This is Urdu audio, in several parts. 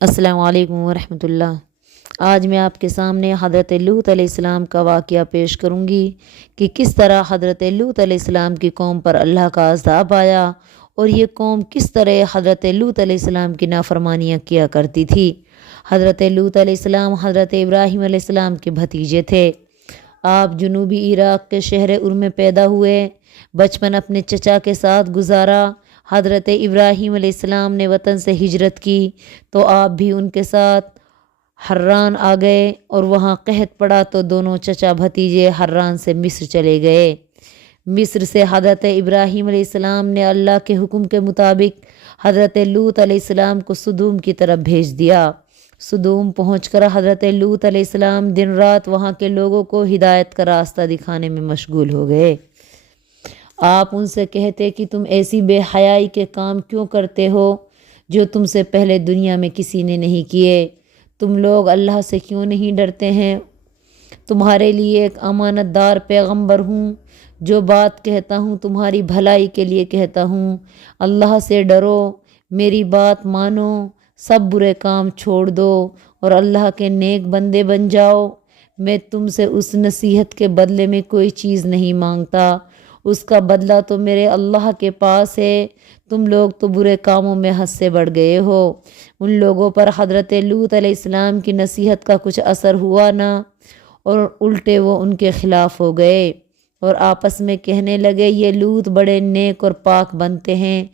السلام علیکم ورحمۃ اللہ۔ آج میں آپ کے سامنے حضرت لوط علیہ السلام کا واقعہ پیش کروں گی کہ کس طرح حضرت لوط علیہ السلام کی قوم پر اللہ کا عذاب آیا اور یہ قوم کس طرح حضرت لوط علیہ السلام کی نافرمانیاں کیا کرتی تھی۔ حضرت لوط علیہ السلام حضرت ابراہیم علیہ السلام کے بھتیجے تھے۔ آپ جنوبی عراق کے شہر ار میں پیدا ہوئے، بچپن اپنے چچا کے ساتھ گزارا۔ حضرت ابراہیم علیہ السلام نے وطن سے ہجرت کی تو آپ بھی ان کے ساتھ حران آ گئے، اور وہاں قحط پڑا تو دونوں چچا بھتیجے حران سے مصر چلے گئے۔ مصر سے حضرت ابراہیم علیہ السلام نے اللہ کے حکم کے مطابق حضرت لوط علیہ السلام کو سدوم کی طرف بھیج دیا۔ سدوم پہنچ کر حضرت لوط علیہ السلام دن رات وہاں کے لوگوں کو ہدایت کا راستہ دکھانے میں مشغول ہو گئے۔ آپ ان سے کہتے کہ تم ایسی بے حیائی کے کام کیوں کرتے ہو جو تم سے پہلے دنیا میں کسی نے نہیں کیے؟ تم لوگ اللہ سے کیوں نہیں ڈرتے ہیں؟ تمہارے لیے ایک امانت دار پیغمبر ہوں، جو بات کہتا ہوں تمہاری بھلائی کے لیے کہتا ہوں۔ اللہ سے ڈرو، میری بات مانو، سب برے کام چھوڑ دو اور اللہ کے نیک بندے بن جاؤ۔ میں تم سے اس نصیحت کے بدلے میں کوئی چیز نہیں مانگتا، اس کا بدلہ تو میرے اللہ کے پاس ہے۔ تم لوگ تو برے کاموں میں حد سے بڑھ گئے ہو۔ ان لوگوں پر حضرت لوط علیہ السلام کی نصیحت کا کچھ اثر ہوا نہ، اور الٹے وہ ان کے خلاف ہو گئے اور آپس میں کہنے لگے، یہ لوط بڑے نیک اور پاک بنتے ہیں،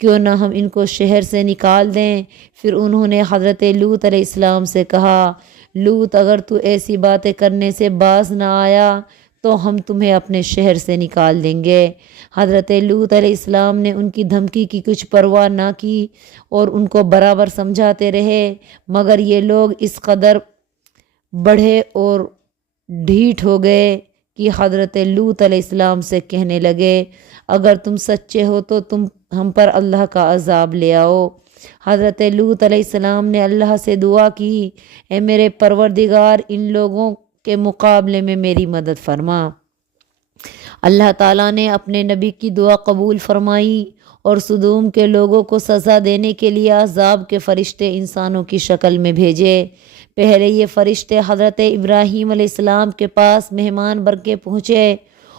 کیوں نہ ہم ان کو شہر سے نکال دیں۔ پھر انہوں نے حضرت لوط علیہ السلام سے کہا، لوط اگر تو ایسی باتیں کرنے سے باز نہ آیا تو ہم تمہیں اپنے شہر سے نکال دیں گے۔ حضرت لوط علیہ السلام نے ان کی دھمکی کی کچھ پرواہ نہ کی اور ان کو برابر سمجھاتے رہے، مگر یہ لوگ اس قدر بڑھے اور ڈھیٹ ہو گئے کہ حضرت لوط علیہ السلام سے کہنے لگے، اگر تم سچے ہو تو تم ہم پر اللہ کا عذاب لے آؤ۔ حضرت لوط علیہ السلام نے اللہ سے دعا کی، اے میرے پروردگار، ان لوگوں کے مقابلے میں میری مدد فرما۔ اللہ تعالیٰ نے اپنے نبی کی دعا قبول فرمائی اور سدوم کے لوگوں کو سزا دینے کے لیے عذاب کے فرشتے انسانوں کی شکل میں بھیجے۔ پہلے یہ فرشتے حضرت ابراہیم علیہ السلام کے پاس مہمان بن کے پہنچے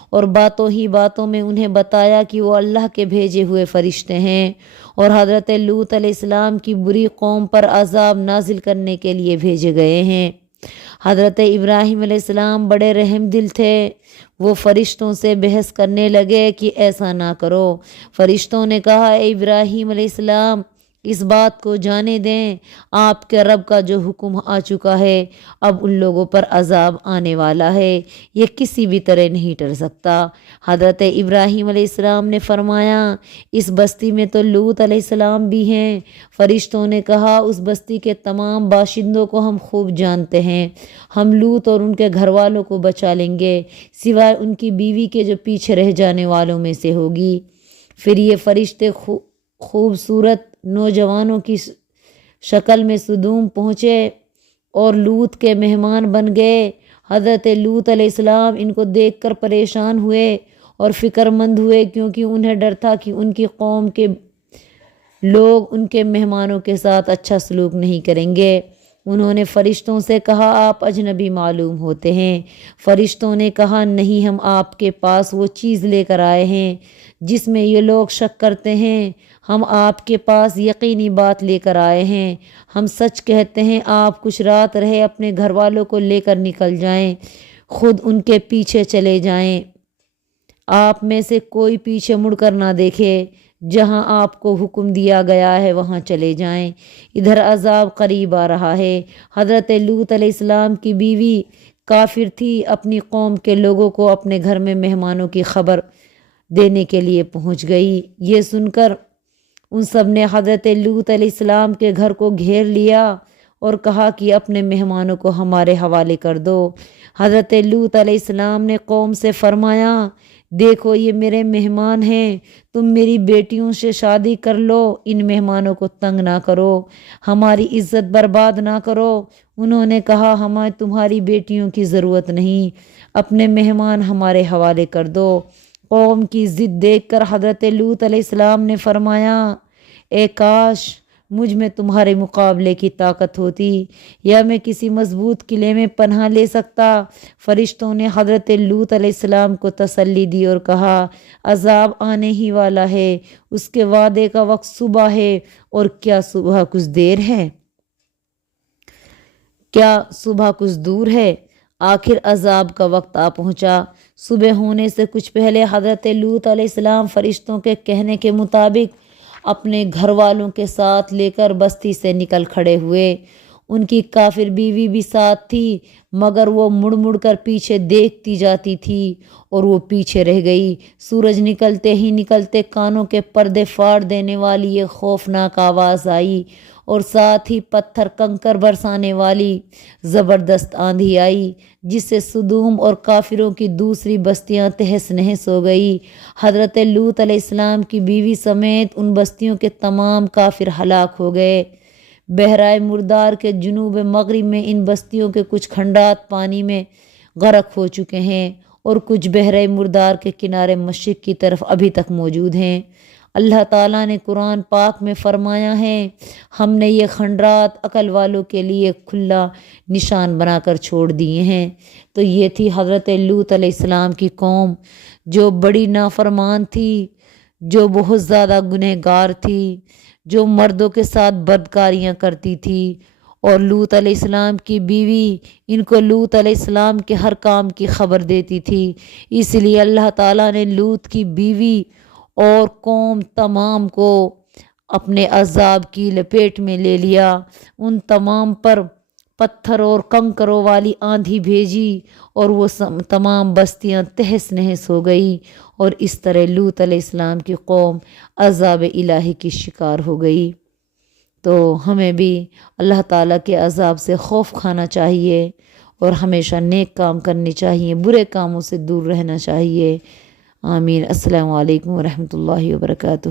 اور باتوں ہی باتوں میں انہیں بتایا کہ وہ اللہ کے بھیجے ہوئے فرشتے ہیں اور حضرت لوط علیہ السلام کی بری قوم پر عذاب نازل کرنے کے لیے بھیجے گئے ہیں۔ حضرت ابراہیم علیہ السلام بڑے رحم دل تھے۔ وہ فرشتوں سے بحث کرنے لگے کہ ایسا نہ کرو۔ فرشتوں نے کہا، اے ابراہیم علیہ السلام، اس بات کو جانے دیں، آپ کے رب کا جو حکم آ چکا ہے، اب ان لوگوں پر عذاب آنے والا ہے، یہ کسی بھی طرح نہیں ٹل سکتا۔ حضرت ابراہیم علیہ السلام نے فرمایا، اس بستی میں تو لوط علیہ السلام بھی ہیں۔ فرشتوں نے کہا، اس بستی کے تمام باشندوں کو ہم خوب جانتے ہیں، ہم لوط اور ان کے گھر والوں کو بچا لیں گے، سوائے ان کی بیوی کے جو پیچھے رہ جانے والوں میں سے ہوگی۔ پھر یہ فرشتے خوبصورت نوجوانوں کی شکل میں سدوم پہنچے اور لوط کے مہمان بن گئے۔ حضرت لوط علیہ السلام ان کو دیکھ کر پریشان ہوئے اور فکر مند ہوئے، کیونکہ انہیں ڈر تھا کہ ان کی قوم کے لوگ ان کے مہمانوں کے ساتھ اچھا سلوک نہیں کریں گے۔ انہوں نے فرشتوں سے کہا، آپ اجنبی معلوم ہوتے ہیں۔ فرشتوں نے کہا، نہیں، ہم آپ کے پاس وہ چیز لے کر آئے ہیں جس میں یہ لوگ شک کرتے ہیں، ہم آپ کے پاس یقینی بات لے کر آئے ہیں۔ ہم سچ کہتے ہیں، آپ کچھ رات رہے اپنے گھر والوں کو لے کر نکل جائیں، خود ان کے پیچھے چلے جائیں، آپ میں سے کوئی پیچھے مڑ کر نہ دیکھے، جہاں آپ کو حکم دیا گیا ہے وہاں چلے جائیں، ادھر عذاب قریب آ رہا ہے۔ حضرت لوط علیہ السلام کی بیوی کافر تھی، اپنی قوم کے لوگوں کو اپنے گھر میں مہمانوں کی خبر دینے کے لیے پہنچ گئی۔ یہ سن کر ان سب نے حضرت لوط علیہ السلام کے گھر کو گھیر لیا اور کہا کہ اپنے مہمانوں کو ہمارے حوالے کر دو۔ حضرت لوط علیہ السلام نے قوم سے فرمایا، دیکھو یہ میرے مہمان ہیں، تم میری بیٹیوں سے شادی کر لو، ان مہمانوں کو تنگ نہ کرو، ہماری عزت برباد نہ کرو۔ انہوں نے کہا، ہمیں تمہاری بیٹیوں کی ضرورت نہیں، اپنے مہمان ہمارے حوالے کر دو۔ قوم کی ضد دیکھ کر حضرت لوط علیہ السلام نے فرمایا، اے کاش مجھ میں تمہارے مقابلے کی طاقت ہوتی یا میں کسی مضبوط قلعے میں پناہ لے سکتا۔ فرشتوں نے حضرت لوط علیہ السلام کو تسلی دی اور کہا عذاب آنے ہی والا ہے، اس کے وعدے کا وقت صبح ہے، اور کیا صبح کچھ دیر ہے؟ کیا صبح کچھ دور ہے؟ آخر عذاب کا وقت آ پہنچا۔ صبح ہونے سے کچھ پہلے حضرت لوط علیہ السلام فرشتوں کے کہنے کے مطابق اپنے گھر والوں کے ساتھ لے کر بستی سے نکل کھڑے ہوئے۔ ان کی کافر بیوی بھی ساتھ تھی، مگر وہ مڑ مڑ کر پیچھے دیکھتی جاتی تھی اور وہ پیچھے رہ گئی۔ سورج نکلتے کانوں کے پردے پھاڑ دینے والی ایک خوفناک آواز آئی، اور ساتھ ہی پتھر کنکر برسانے والی زبردست آندھی آئی، جس سے سدوم اور کافروں کی دوسری بستیاں تہس نہس ہو گئی۔ حضرت لوط علیہ السلام کی بیوی سمیت ان بستیوں کے تمام کافر ہلاک ہو گئے۔ بحرائے مردار کے جنوب مغرب میں ان بستیوں کے کچھ کھنڈات پانی میں غرق ہو چکے ہیں، اور کچھ بحرائے مردار کے کنارے مشرق کی طرف ابھی تک موجود ہیں۔ اللہ تعالیٰ نے قرآن پاک میں فرمایا ہے، ہم نے یہ کھنڈرات عقل والوں کے لیے کھلا نشان بنا کر چھوڑ دیے ہیں۔ تو یہ تھی حضرت لوط علیہ السلام کی قوم، جو بڑی نافرمان تھی، جو بہت زیادہ گنہگار تھی، جو مردوں کے ساتھ بدکاریاں کرتی تھی۔ اور لوط علیہ السلام کی بیوی ان کو لوط علیہ السلام کے ہر کام کی خبر دیتی تھی، اس لیے اللہ تعالیٰ نے لوط کی بیوی اور قوم تمام کو اپنے عذاب کی لپیٹ میں لے لیا۔ ان تمام پر پتھر اور کنکروں والی آندھی بھیجی، اور وہ تمام بستیاں تہس نہس ہو گئی، اور اس طرح لوط علیہ السلام کی قوم عذاب الہی کی شکار ہو گئی۔ تو ہمیں بھی اللہ تعالیٰ کے عذاب سے خوف کھانا چاہیے، اور ہمیشہ نیک کام کرنے چاہیے، برے کاموں سے دور رہنا چاہیے۔ آمین۔ السلام علیکم ورحمۃ اللہ وبرکاتہ۔